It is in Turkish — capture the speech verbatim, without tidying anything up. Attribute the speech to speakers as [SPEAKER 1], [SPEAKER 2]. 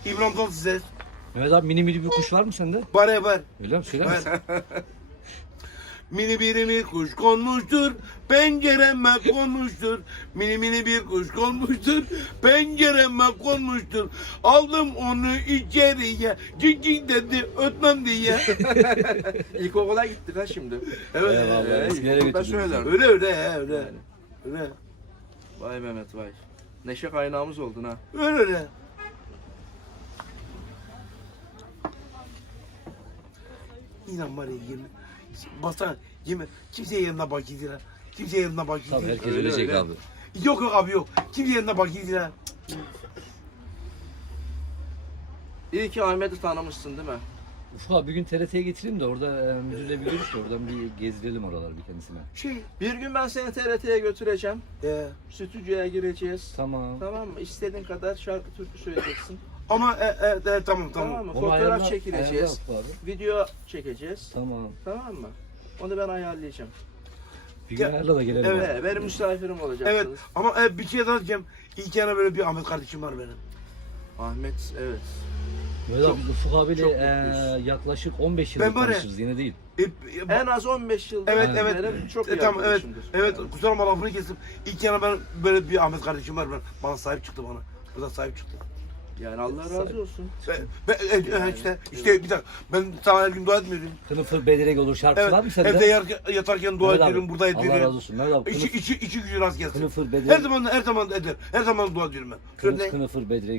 [SPEAKER 1] İbrahim Tatlıses.
[SPEAKER 2] Mehmet abi mini mini bir kuş var mı sende?
[SPEAKER 1] Var var.
[SPEAKER 2] Öyle mi? Söyler misin?
[SPEAKER 1] Var. Mini bir kuş konmuştur, pencereme konmuştur. Mini mini bir kuş konmuştur, pencereme konmuştur. Aldım onu içeriye, cik cik dedi ötmem diye.
[SPEAKER 3] İlkokula gittik ha şimdi.
[SPEAKER 1] Evet.
[SPEAKER 2] Eyvallah.
[SPEAKER 3] Ee,
[SPEAKER 2] Eskilere
[SPEAKER 3] ilkokulda
[SPEAKER 2] götürdünüz.
[SPEAKER 3] söylerdim.
[SPEAKER 1] Öyle öyle he, öyle.
[SPEAKER 3] Yani.
[SPEAKER 1] Öyle.
[SPEAKER 3] Vay Mehmet vay. Neşe kaynağımız oldun ha.
[SPEAKER 1] Öyle öyle. İnan var ya yemin. Basan yemin. Kimseye yanına bak gidiyor. Kimseye yanına bak gidiyor.
[SPEAKER 2] Tabii herkes
[SPEAKER 3] Öyle,
[SPEAKER 2] ölecek
[SPEAKER 3] öyle.
[SPEAKER 2] abi.
[SPEAKER 1] Yok yok abi yok. Kimseye yanına bak gidiyor.
[SPEAKER 3] İyi ki Ahmet'i tanımışsın değil mi?
[SPEAKER 2] Ufuk abi bir gün T R T'ye getireyim de orada e, müdürle bir görüş de oradan bir gezdirelim oraları bir kendisine.
[SPEAKER 1] Şey.
[SPEAKER 3] Bir gün ben seni T R T'ye götüreceğim.
[SPEAKER 1] E,
[SPEAKER 3] Stüdyoya gireceğiz.
[SPEAKER 2] Tamam.
[SPEAKER 3] Tamam mı? İstediğin kadar şarkı türkü söyleyeceksin.
[SPEAKER 1] ama e, e, e, tamam
[SPEAKER 3] Tamam
[SPEAKER 1] tamam.
[SPEAKER 3] mı?
[SPEAKER 2] Onu
[SPEAKER 3] Fotoğraf
[SPEAKER 2] ayarla-
[SPEAKER 3] çekileceğiz.
[SPEAKER 2] ayarla Ufuk abi.
[SPEAKER 3] Video çekeceğiz.
[SPEAKER 2] Tamam.
[SPEAKER 3] Tamam mı? Onu ben ayarlayacağım.
[SPEAKER 2] Bir gün
[SPEAKER 1] Ya-
[SPEAKER 2] ayarla da gelelim.
[SPEAKER 1] Evet.
[SPEAKER 2] abi.
[SPEAKER 3] Ee, benim misafirim olacaksınız.
[SPEAKER 1] Evet ama e, bir şey daha diyeceğim. İlk yana böyle bir Ahmet kardeşim var benim.
[SPEAKER 3] Ahmet evet.
[SPEAKER 2] Mehmet abi
[SPEAKER 3] Çok-
[SPEAKER 2] biz Ufuk abiyle
[SPEAKER 3] çok
[SPEAKER 2] e,
[SPEAKER 3] mutluyuz.
[SPEAKER 2] yaklaşık on beş
[SPEAKER 1] Ben
[SPEAKER 2] yıldır
[SPEAKER 1] var ya-
[SPEAKER 2] tanışırız yine değil.
[SPEAKER 1] E, e,
[SPEAKER 3] En az on beş yıldır
[SPEAKER 1] Evet,
[SPEAKER 2] evet.
[SPEAKER 3] benim çok
[SPEAKER 1] E,
[SPEAKER 3] iyi
[SPEAKER 1] tamam evet.
[SPEAKER 3] arkadaşımdır.
[SPEAKER 1] Evet kusura bakma lafını kestim. İlk yana ben böyle bir Ahmet kardeşim var ben. Bana sahip çıktı bana. Burada sahip çıktı.
[SPEAKER 3] Yani Allah razı olsun.
[SPEAKER 1] Ben, ben e, e, işte işte bir dakika ben sana her gün dua etmiyorum.
[SPEAKER 2] Kınıfır Bedirek olur şarkısı
[SPEAKER 1] Evet.
[SPEAKER 2] var mı sende?
[SPEAKER 1] Evde yar- yatarken dua
[SPEAKER 2] Mehmet abi,
[SPEAKER 1] ediyorum, burada
[SPEAKER 2] Allah razı
[SPEAKER 1] ediyorum.
[SPEAKER 2] olsun. Mehmet abi
[SPEAKER 1] İçi,
[SPEAKER 2] kınıf,
[SPEAKER 1] içi, içi gücü rast gelsin.
[SPEAKER 2] kınıfır
[SPEAKER 1] Her
[SPEAKER 2] Bedirek,
[SPEAKER 1] zaman her zaman eder. Her zaman dua ediyorum ben.
[SPEAKER 2] kınıf,
[SPEAKER 1] Şöyle
[SPEAKER 2] kınıfır Bedirek